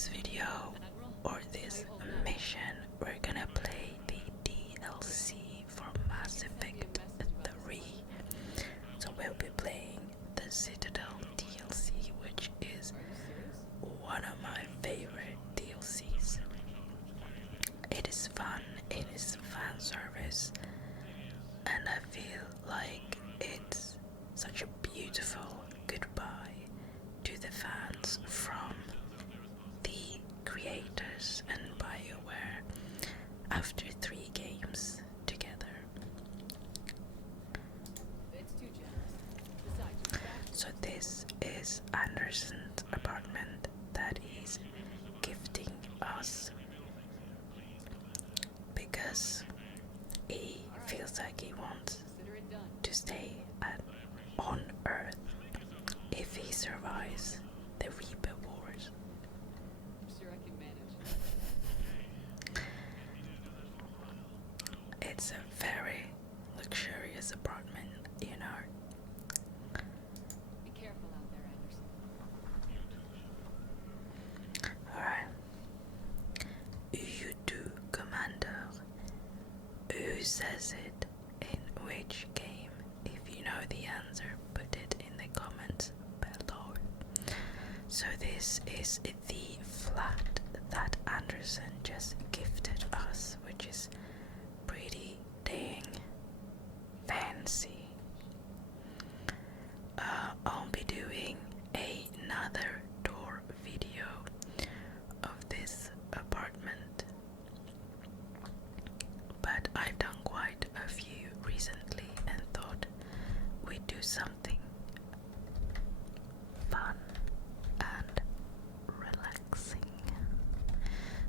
this video or this mission, we're gonna play the DLC for Mass Effect 3. So we'll be playing the Citadel DLC, which is one of my favorite DLCs. It is fun, it is fan service, and I feel like it's such a beautiful goodbye to the fans from the creators and Bioware after 3 games together. So this is Anderson's apartment that he's gifting us because he feels like he wants to stay on Earth if he survives the Reaper Wars. It's a very luxurious apartment, you know. Be careful out there, Anderson. Alright. You do, Commander. Who says it? In which game? If you know the answer, put it in the comments below. So this is the flat that Anderson just gifted us, which is pretty dang fancy. I'll be doing another tour video of this apartment, but I've done quite a few recently and thought we'd do something fun and relaxing.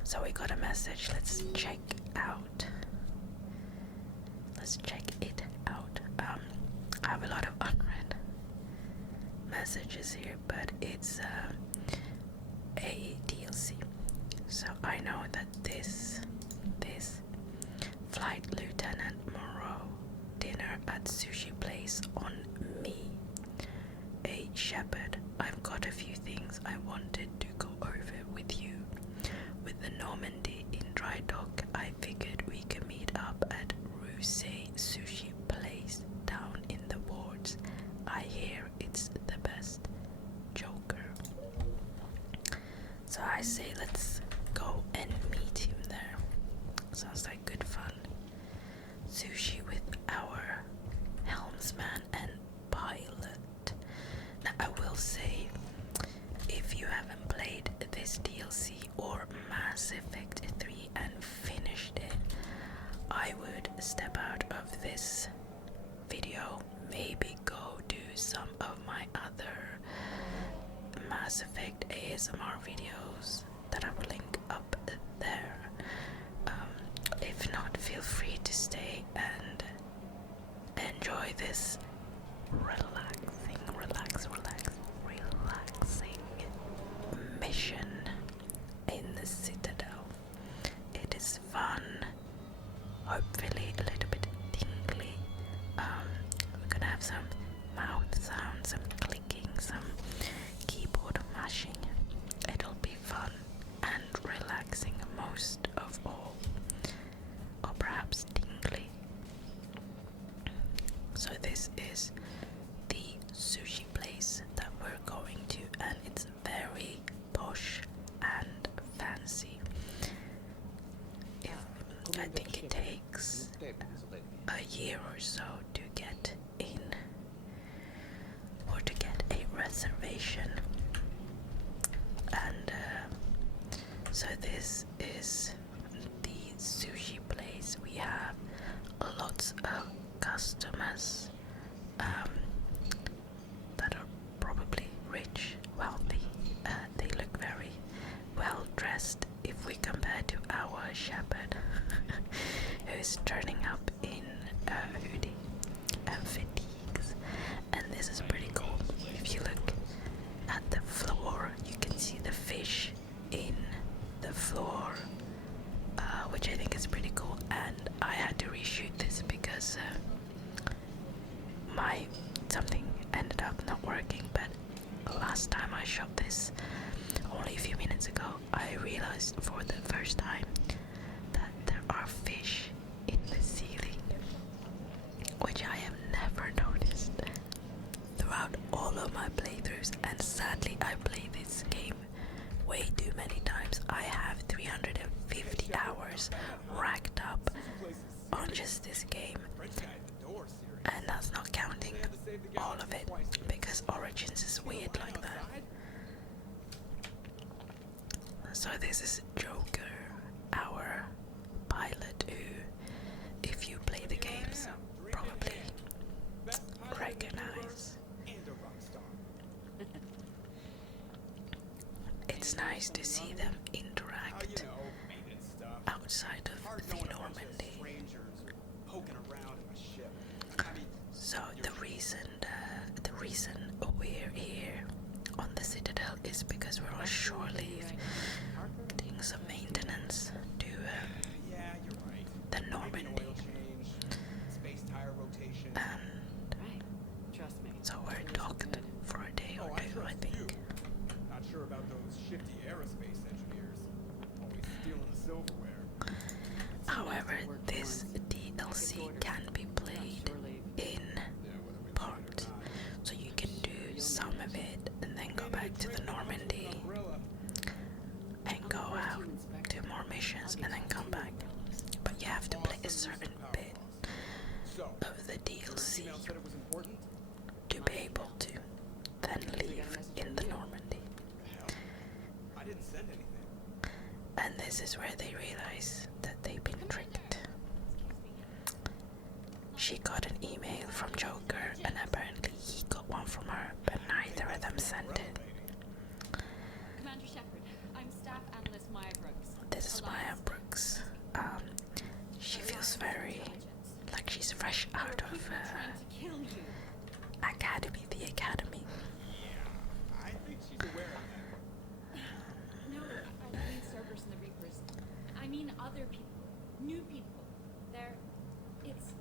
So we got a message. Let's check out. Let's check it out. I have a lot of unread messages here, but it's a DLC. So I know that this Flight Lieutenant Moreau dinner at Sushi place on me. A Shepard, I've got a few things I wanted to go over with you. With the Normandy in dry dock, I figured we could meet up at Rusey Sushi place down in the wards. I hear it's the best. Joker. So I say let's go and meet him there. Sounds like good fun. Sushi with our helmsman and pilot. Now I will say, if you haven't played this DLC or Mass Effect 3 and finished it, I would step out of this video, maybe go do some of my other Mass Effect ASMR videos that I will link up there. If not, feel free to stay and enjoy this relaxing mission in the Citadel. It is fun, hopefully a little bit tingly. We're gonna have some mouth sounds, some clicking, some keyboard mashing. It'll be fun and relaxing most of all, or perhaps tingly. So this is the sushi place that we're going to, and it's very posh and fancy. I think it takes a year or so to get in, or to get a reservation. And so this is the sushi place. We have lots of customers that are probably rich, wealthy. They look very well dressed if we compare to our Shepard, who is turning up in a hoodie and fatigues. And this is pretty cool. If you look at the floor, you can see the fish in the floor, which I think is pretty cool. And I had to reshoot this because something ended up not working, but last time I shot this only a few minutes ago I realized for the first time that there are fish in the ceiling, which I have never noticed throughout all of my playthroughs, and sadly I play this game way too many times. I have 350 hours racked up on just this game, and that's not counting all of it because Origins is weird like that. So this is Joker, our pilot, who, if you play the games, probably recognize. It's nice to see them interact outside of the Normandy. So the reason we're here on the Citadel is because we're on shore leave, doing some maintenance to the Normandy. And so we're docked for a day or two, I think. Not sure about those shifty aerospace engineers, always stealing the silverware. However, this DLC can be played in parts, so you can do some of it and then go back to the Normandy and go out to more missions and then come back. But you have to play a certain bit of the DLC to be able to then leave in the Normandy. I didn't send anything. And this is where they realize that they've been tricked. She got an email from Joker, and apparently he got one from her, but neither of them sent it. Commander Shepard, I'm Staff Analyst Maya Brooks. This is Maya Brooks. She feels very like she's fresh out of Trying to kill you. Academy, the Academy. I think she's aware of that. No, I don't mean Cerberus and the Reapers. I mean other people. New people. It's...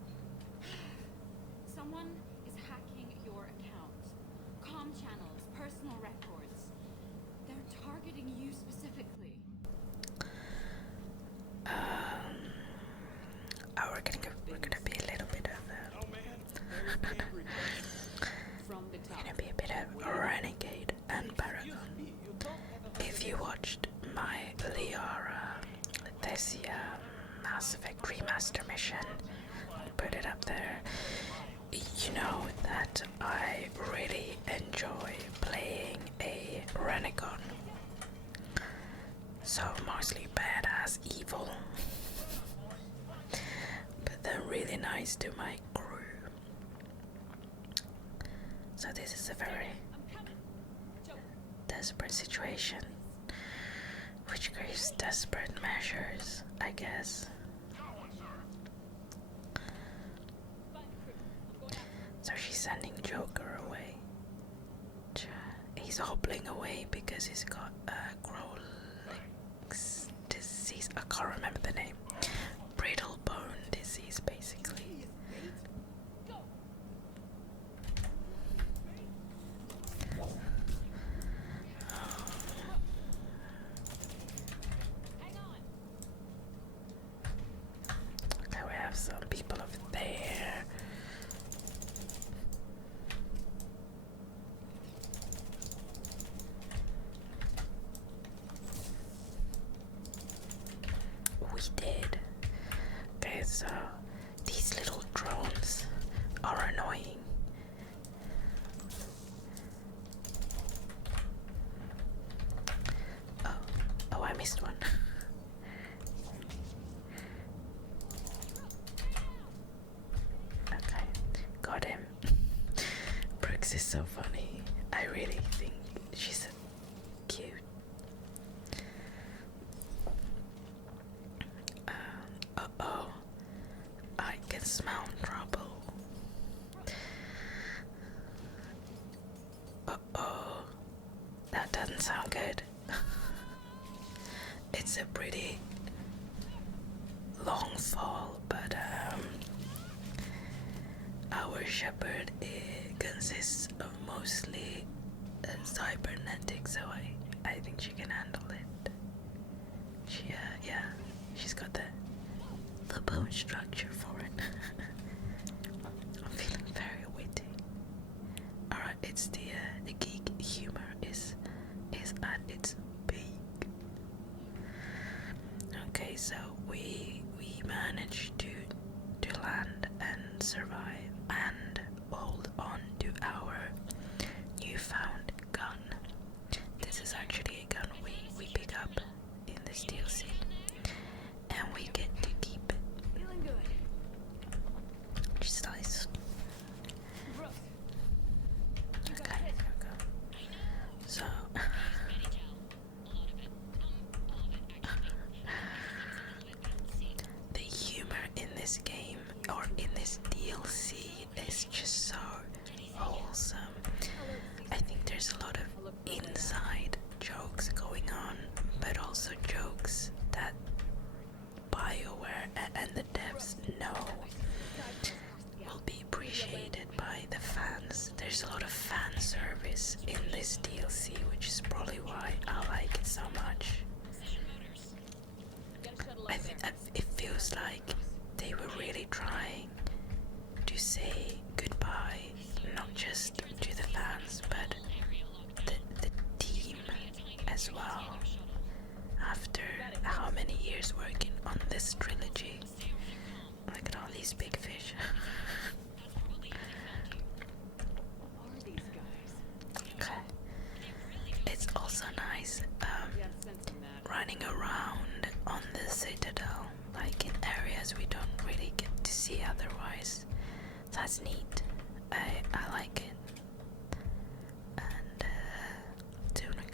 Someone is hacking your account. Comm channels, personal records. They're targeting you specifically. We're gonna be a little bit of Oh man, From the top. gonna be a bit of a renegade and paragon. If you watched my Liara, this Mass Effect Remaster mission, I'll put it up there. You know that I really enjoy playing a Renegon. So mostly badass evil, but then really nice to my crew. So this is a very desperate situation, which creates desperate measures, I guess. So she's sending Joker away. He's hobbling away because he's got Wrex disease. I can't remember the name. Brittle bone disease, basically. Okay, we have some people over there. We did. Okay, so these little drones are annoying. Oh, I missed one. Okay, got him. Brooks is so funny. I really think she's cute. Uh-oh. I can smell trouble. Uh-oh. That doesn't sound good. It's a pretty long fall, but our Shepard consists of mostly cybernetic, so I think she can handle it. so we managed to land and survive and hold on to our newfound gun. This is actually a gun we pick up in this DLC, and we get to keep it. Feeling good. Which is nice. Brooks, Okay, here we go. So the humor in this game, or in this DLC, is just so wholesome. I think there's a lot of inside jokes going on, but also jokes that Bioware and the devs know will be appreciated by the fans. There's a lot of fan service in this DLC, which is probably why I like it so much. I think it feels like they were really trying to say goodbye, not just to the fans, but the team as well. After how many years working on this trilogy, look at all these big fish. Okay. It's also nice running around on the Citadel, like in areas we don't really get to see otherwise. That's neat. I like it. And soon we're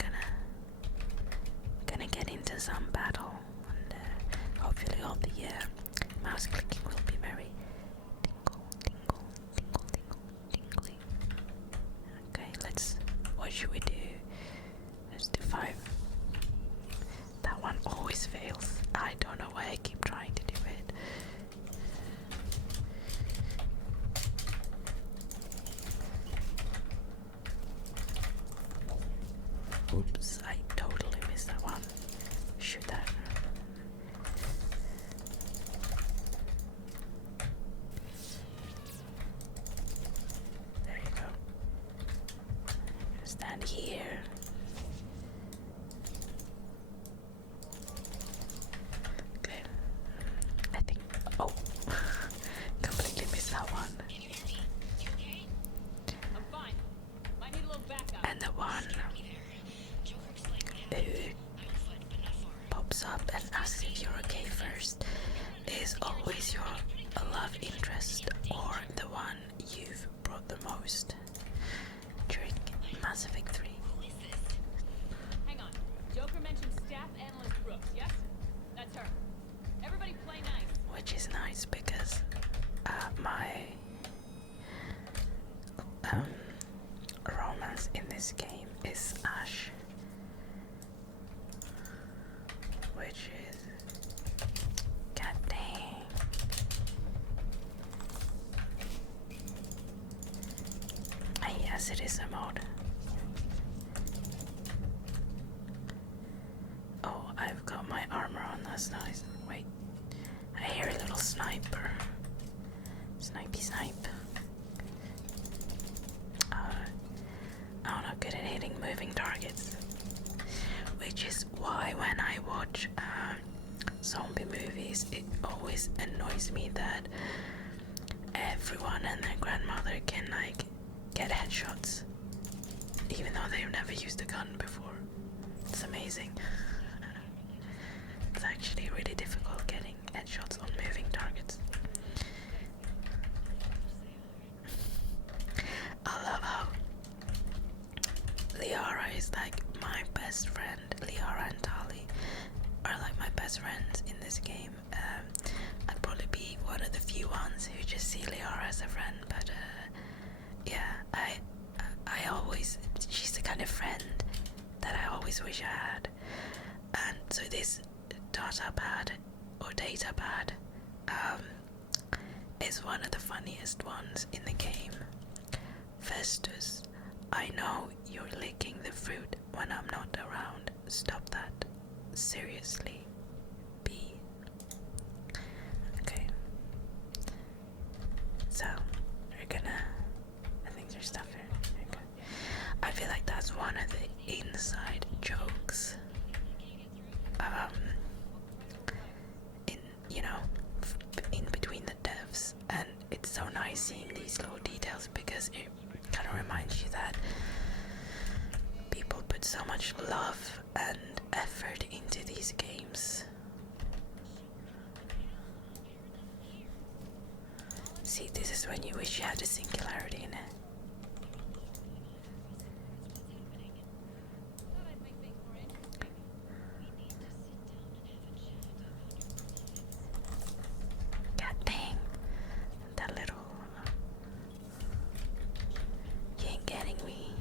gonna get into some battle, and hopefully all the mouse clicking will be very tingly. Okay, what should we do? Let's do 5. That one always fails. I don't know why I keep trying to do it. Oops, I totally missed that one. Shoot that. There you go. Stand here. Okay. I think. Oh, completely missed that one. I'm fine. Might need a little backup. And the one who pops up and asks if you're okay first is always your love interest, or the one you've brought the most during Mass Effect 3. Hang on. Joker mentioned staff analyst Brooks, yes? That's her. Everybody play nice. Which is nice because my romance in this game is Ash, which is god dang. And yes, it is a mod. Oh, I've got my armor on, that's nice. Wait, I hear a little sniper. Snipey snipe. I'm not good at hitting moving targets. Which is why when I watch zombie movies, it always annoys me that everyone and their grandmother can like get headshots, even though they've never used a gun before. It's amazing. It's actually really difficult getting headshots on moving targets. I love how Liara is like my best friend. Liara and Tali are like my best friends in this game. I'd probably be one of the few ones who just see Liara as a friend, but yeah, she's the kind of friend that I always wish I had. And so this Datapad is one of the funniest ones in the game. Festus, I know you're licking the fruit when I'm not around. Stop that. Seriously. B. Okay. So, we're gonna... I think there's stuff here. Okay. I feel like that's one of the inside jokes because it kind of reminds you that people put so much love and effort into these games. See, this is when you wish you had a singularity in it. God dang, that little... You ain't getting me.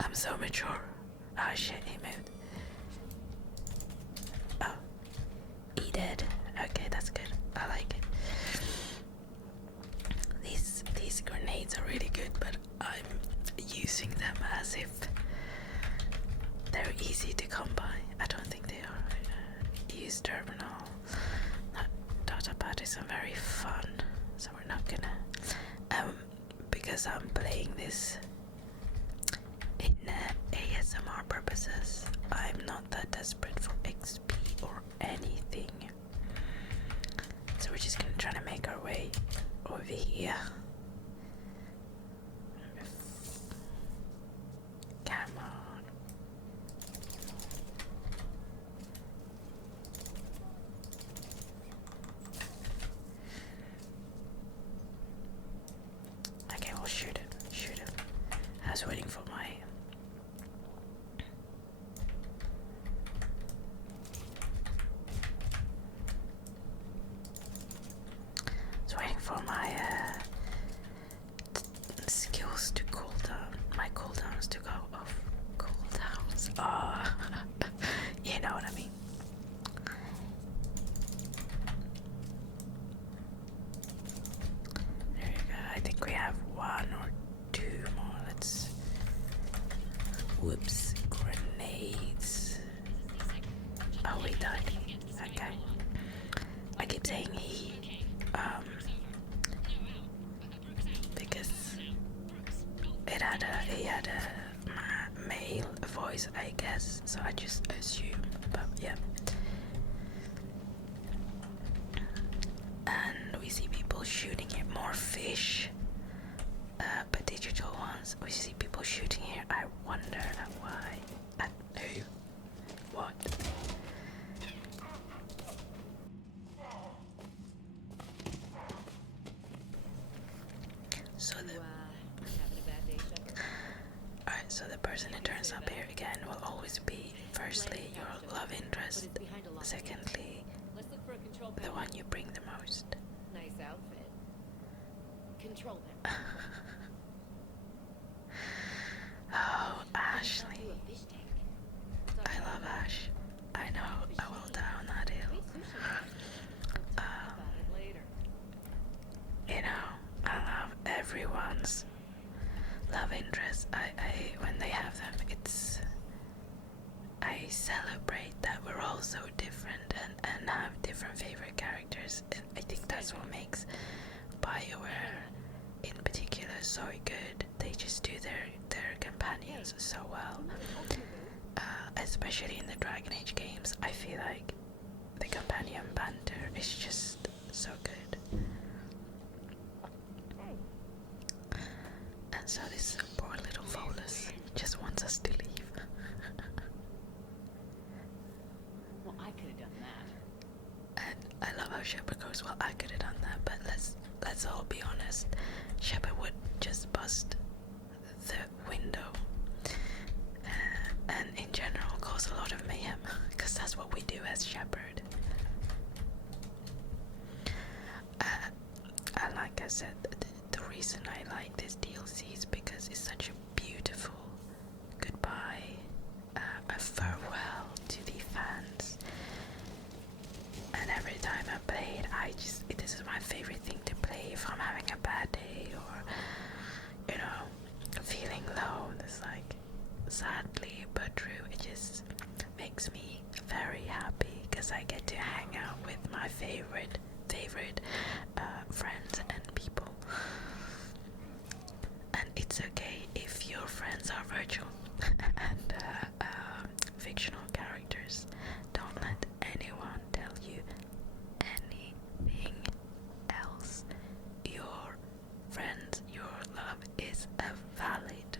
I'm so mature. Oh shit, he moved. Oh, he did. Okay, that's good. I like it. These grenades are really good, but I'm using them as if they're easy to come by. I don't think they are. Use terminal. Datapad isn't very fun, so we're not gonna. Because I'm playing this in ASMR purposes, I'm not that desperate for XP or anything. So we're just gonna try to make our way over here. Come on. Okay, we'll shoot him. Shoot him. I was waiting for my... skills to cool down. My cooldowns to go off. Cooldowns. You know what I mean. There you go. I think we have one or two more. Let's... Whoops. Grenades. Oh, we died. Okay. I keep saying he. Because he had a male voice, I guess, so I just assume, but yeah. And we see people shooting here, more fish, but digital ones. We see people shooting here. I wonder why. Who? What? So the Alright, so the person who turns up here again will always be, firstly, your love interest, secondly, the one you bring the most. Nice outfit. Control them. Oh, Ashley. I love Ash. I know, I will down that hill. You know, I love everyone's love interest. When they have them, I celebrate that we're all so different and have different favorite characters. I think that's what makes Bioware in particular so good. They just do their companions so well. Especially in the Dragon Age games, I feel like the companion banter is just so good. And so this poor little Volus just wants us to leave. Well, I could have done that. And I love how Shepard goes, well, I could have done that, but let's all be honest. Shepard would just bust the window and in general cause a lot of mayhem, because that's what we do as Shepard. And like I said, the reason I like this DLC is because it's such a beautiful goodbye, a farewell to the fans. And every time I play it, this is my favorite thing to play if I'm having a bad day or, you know, feeling low. It's like, sadly but true, it just makes me very happy because I get to hang out with my favorite friends and people. it's okay if your friends are virtual and fictional characters. Don't let anyone tell you anything else. Your friends, your love is valid,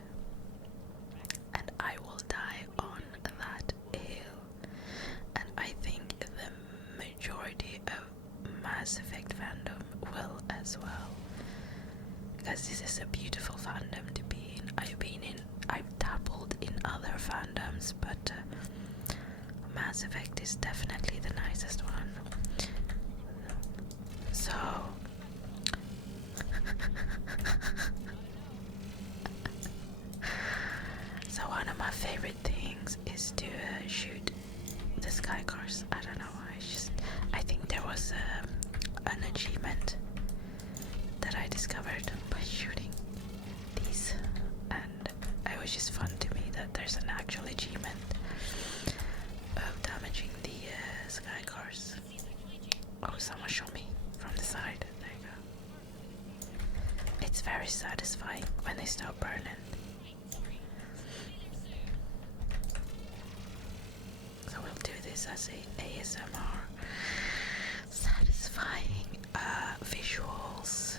and I will die on that hill. And I think the majority of Mass Effect fandom will as well, because this is a beautiful fandom to be in. I've dabbled in other fandoms, but Mass Effect is definitely the nicest one. So so one of my favorite things is to shoot the Skycars. I don't know why. I think there was an achievement that I discovered by shooting these, and it was just fun to me that there's an actual achievement of damaging the Skycars. Oh, someone shot me from the side. There you go. It's very satisfying when they start burning. So we'll do this as a ASMR. Satisfying visuals.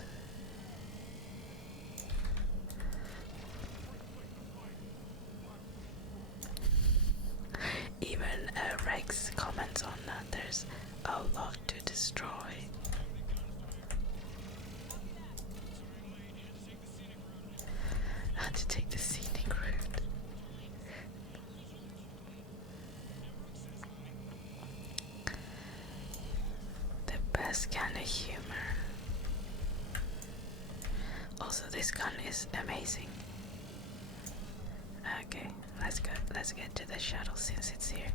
Even Wrex comments on that there's a lot to destroy. And to take the scenic route. The best kind of humor. Also, this gun is amazing. Okay, let's get to the shuttle since it's here.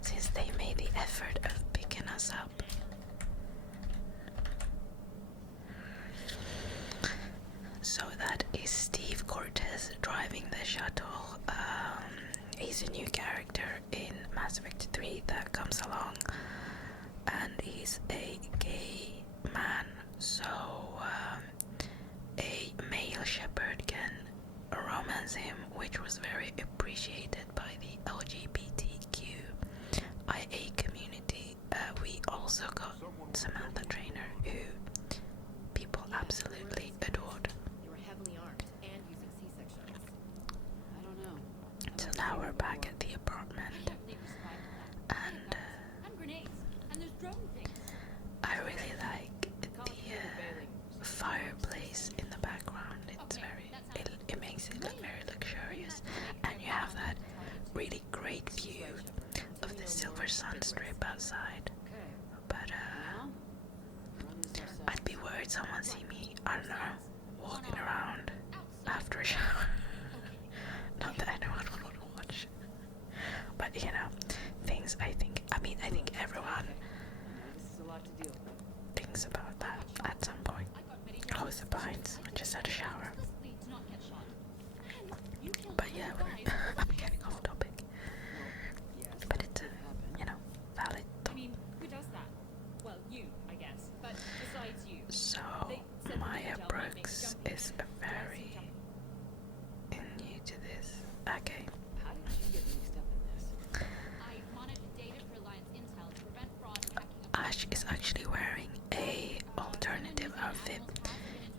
Since they made the effort of picking us up. So that is Steve Cortez driving the shuttle. He's a new character in Mass Effect 3 that comes along, and he's a gay man, so a male Shepard can romance him, which was very appreciated by the LGBTQIA community. We also got Samantha Trainer, who people absolutely adored. You were heavily armed and using C-sections. I don't know. So now we're back at the apartment, and grenades, and there's drone things. I really like the fireplace in the background. It's it makes it look very luxurious, and you have that really great view of the silver sun strip outside. But I'd be worried someone see me, I don't know, walking around after a shower. Not that anyone would want to watch, but you know, things I think everyone thinks about that at some point. Close the blinds, just had a shower. But yeah, I'm getting off topic. But it's valid. I mean, who does that? Well, you, I guess. But besides you. So Maya Brooks is very new to this. Okay. How did you get mixed up in this? I monitored data for Alliance Intel to prevent fraud and hacking of Ash is actually wearing a alternative outfit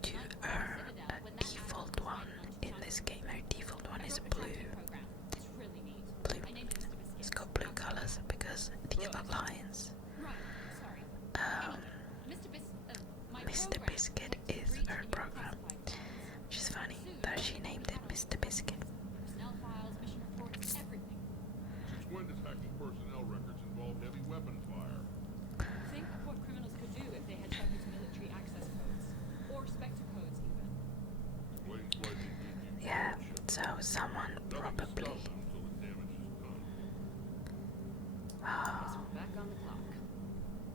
to her default one in this game. Her default one is blue. program. It's really neat. Blue. I named it Mr. Biscuit. It's got blue colors because the Alliance. Right, sorry. My Mr. program Biscuit is her program. Which is funny that she named it Mr. Biscuit. personnel files, mission reports, everything. Since when does hacking personnel records involve heavy weapon fire? Think of what criminals could do if they had Shepard's military access codes. Or Spectre codes, even. Explains why they need you. Yeah, so someone probably. Stop them until the damage is done. Guess we're back on the clock.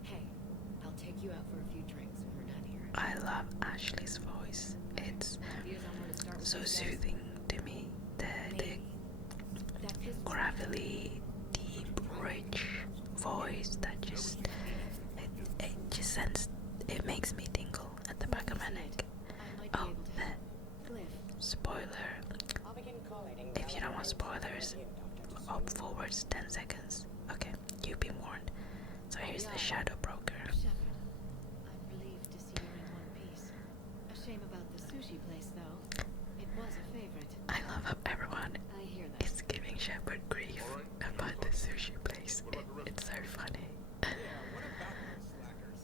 Hey, I'll take you out for a few drinks when we're done here. I love Ashley's voice. It's Ideas on where to start with so these guys? soothing to me. The That pistol. gravelly, deep, rich voice that just it just sends it makes me tingle at the back of my neck. I might be Oh, able to the help. Glyph. spoiler records 10 seconds. Okay, you've been warned. So here's the shadow broker. Shepard, I'm relieved to see you're in one piece. A shame about the sushi place, though. It was a favorite. I love how everyone I hear that. is giving Shepard grief about the sushi place. It's so funny. Yeah, what about those slackers?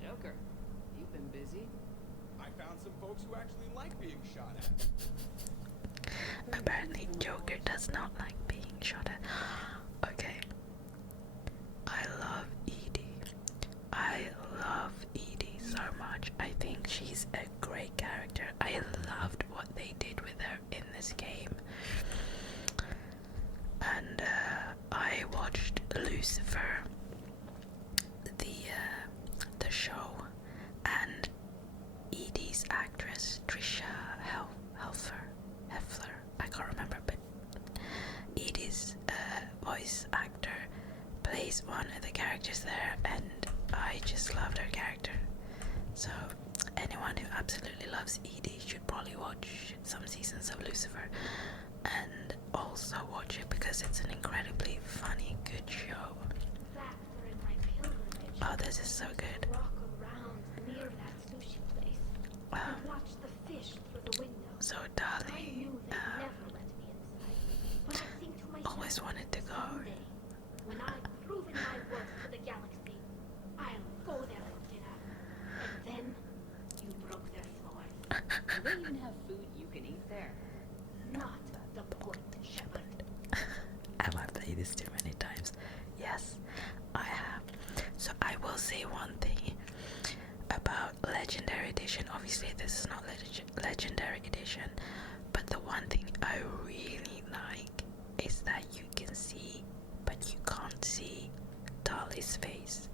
Joker, you've been busy. I found some folks who actually like being shot at. Apparently Joker does not like being shot at. Okay. I love Edie. I love Edie so much. I think she's a great character. I loved what they did with her in this game. And I watched Lucifer, the show, and Edie's actress Trisha Heffler, I can't remember, but Edie's voice actor plays one of the characters there, and I just loved her character. So anyone who absolutely loves Edie should probably watch some seasons of Lucifer, and also watch it because it's an incredibly funny, good show. Oh, this is so good. Walk around near that sushi place and watch the fish through the window. So I Tali knew they'd never let me inside, but I think to myself, always wanted to go. someday, when I've proven my worth to the galaxy, I'll go there for dinner. And then you broke their floors. Do they even have food you can eat there? Not the point, Shepard. Have I played this too many times? Yes, I have. So I will say one thing about Legendary Edition. Obviously this is not Legendary Edition, but the one thing I really like is that you can see, but you can't see Tali's face.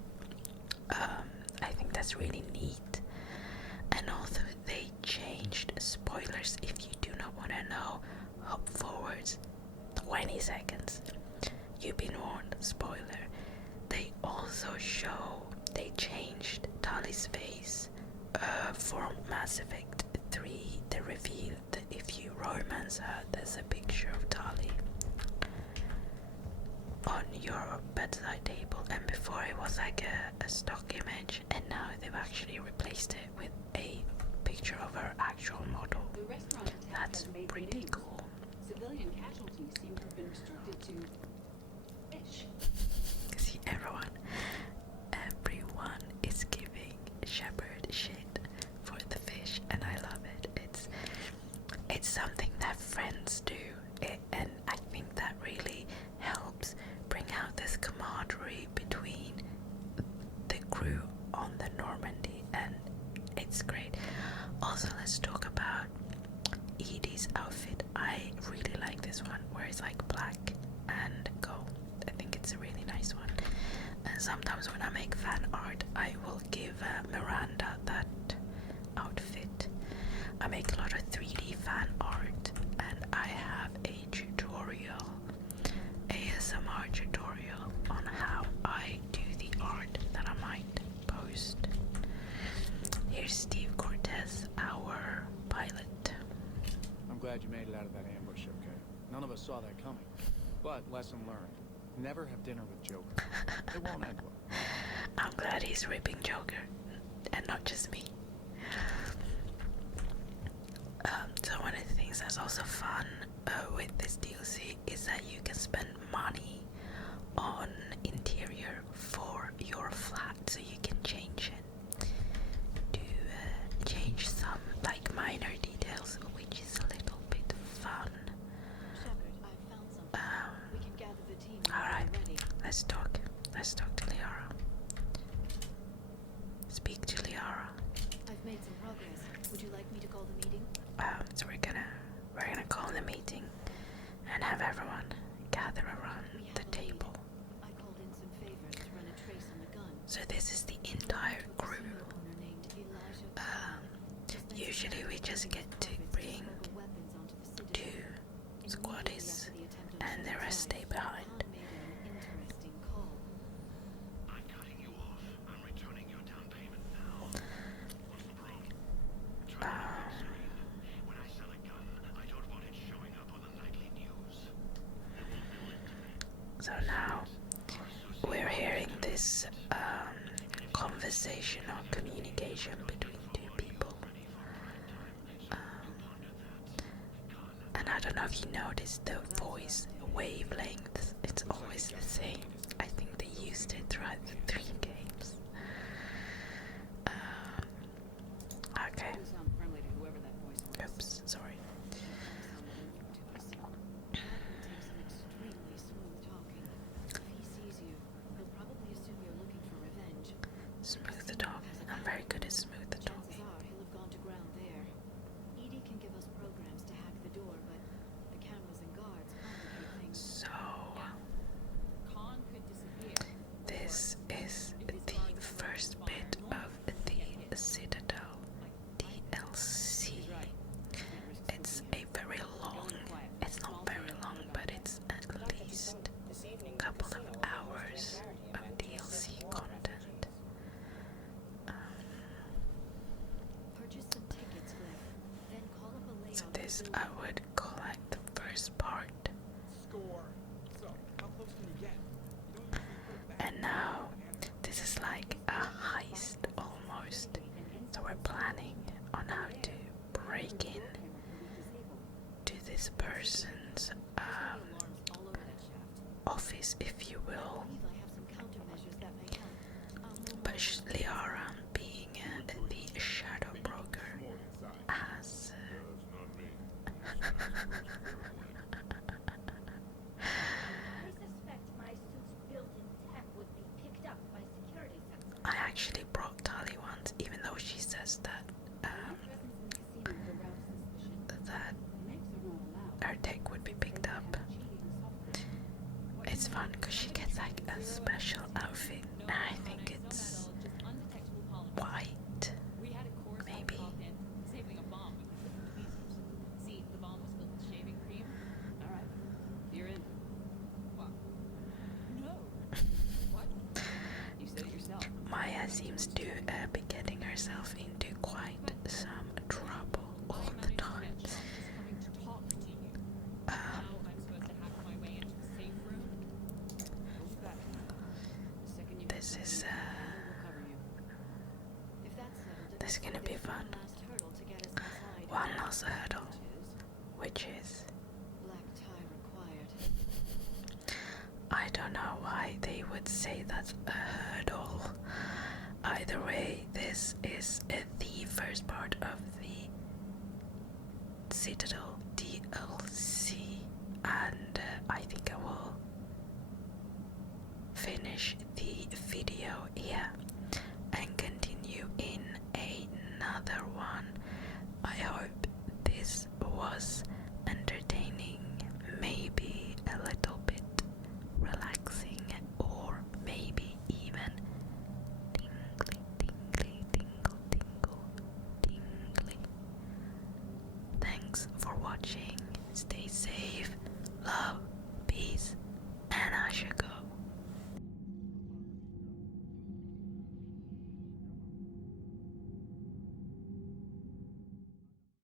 I think that's really neat. And also they changed spoilers. If you do not want to know, hop forwards 20 seconds. You've been warned, spoiler. They also they changed Tali's face from Mass Effect 3. They revealed that if you romance her, there's a picture of Tali on your bedside table, and before it was like a stock image, and now they've actually replaced it with a picture of her actual model. The restaurant attack That's has made pretty news. cool. Civilian casualties seem to have been restricted to fish. See, everyone is giving Shepard shit for the fish, and I love it. It's something that friends do, and I think that really helps bring out this camaraderie between the crew on the Normandy, and it's great. Also, let's talk about Edie's outfit. I really like this one, where it's like black and gold. I think it's a really nice one. And sometimes when I make fan art, I will give Miranda that outfit. I make a lot of 3D fan art, and I have a tutorial, ASMR tutorial, on how I do the art that I might post. Here's Steve Cortez, our pilot. I'm glad you made it out of that ambush, okay? None of us saw that coming. But lesson learned. Never have dinner with Joker. It won't end well. I'm glad he's ripping Joker, and not just me. So one of the things that's also fun with this DLC is that you can spend money on interior for your flat, so you can change it to change some like minor details, which is a little bit fun. Shepard, I've found something. We can gather the team when Alright, we're ready. let's talk to Liara. Speak to Liara. I've made some progress. Would you like me to call the meeting? So we're gonna call the meeting and have everyone gather around We the have a lead. table. I called in some favors to run a trace on the gun. So this is the entire To a crew. casino owner named Elijah. Just next Usually we to just get to profits bring smuggle weapons onto the Citadel. 2 Immediately squaddies, after the attempt on and the Shepard's rest life, stay behind. Khan made an interesting call. I'm cutting you off. I'm returning your down payment now. What's the problem? Turn on the big screen. When I sell a gun, I don't want it showing up on the nightly news. It won't be like is conversation or communication between two people. And I don't know if you noticed the voice wavelength, it's always the same. I think they used it throughout the 3 games. Okay. You sound friendly to whoever that voice was. Oops, sorry. Takes an extremely smooth talking. If he sees you, he'll probably assume you're looking for revenge. Smooth the talk. I'm very good at smooth the Chances talking. are he'll have gone to ground there. Edie can give us programs to hack the door, but the cameras and guards complicate things. So Khan could disappear. this is the first bit of the Citadel DLC. It's a very long, it's not very long, but it's at least a couple of hours of DLC content. Purchase some tickets, Cliff. Then call up a layout. So this I would call like the first part. Score. So, how close can you get? You don't usually put that. And now this is like a heist almost. So we're planning on how to break in to this person's Alarms all over that shaft. office, if you will. I believe I have some countermeasures that may help. I'll know But more. Liara, being the shadow broker, has That's not me. I suspect my suit's built-in tech would be picked up by security sensors. I actually brought Tali once, even though she says that that her tech would be picked up. It's fun because she gets like a special outfit, and I think it's Just undetectable polymers. white. We had a course Maybe. called in saving a bomb with tweezers. See, the bomb was filled with shaving cream. All right, you're in. What? No. What? You said it yourself. Maya seems to be getting herself into quite some trouble all the time. Is coming to talk to you. Now I'm supposed to hack my way into the safe room. What's that? The second you This is we'll cover you. If that's settled, this is gonna be there's fun. one last hurdle to get us inside. One last hurdle, Which is which is black tie required. I don't know why they would say that's a hurdle. Either way, this is the first part of the Citadel DLC, and I think I will finish the video here and continue in another one. I hope this was entertaining, maybe a little bit relaxing, or maybe even tingly. Thanks for watching. Stay safe, love, peace, and I should go.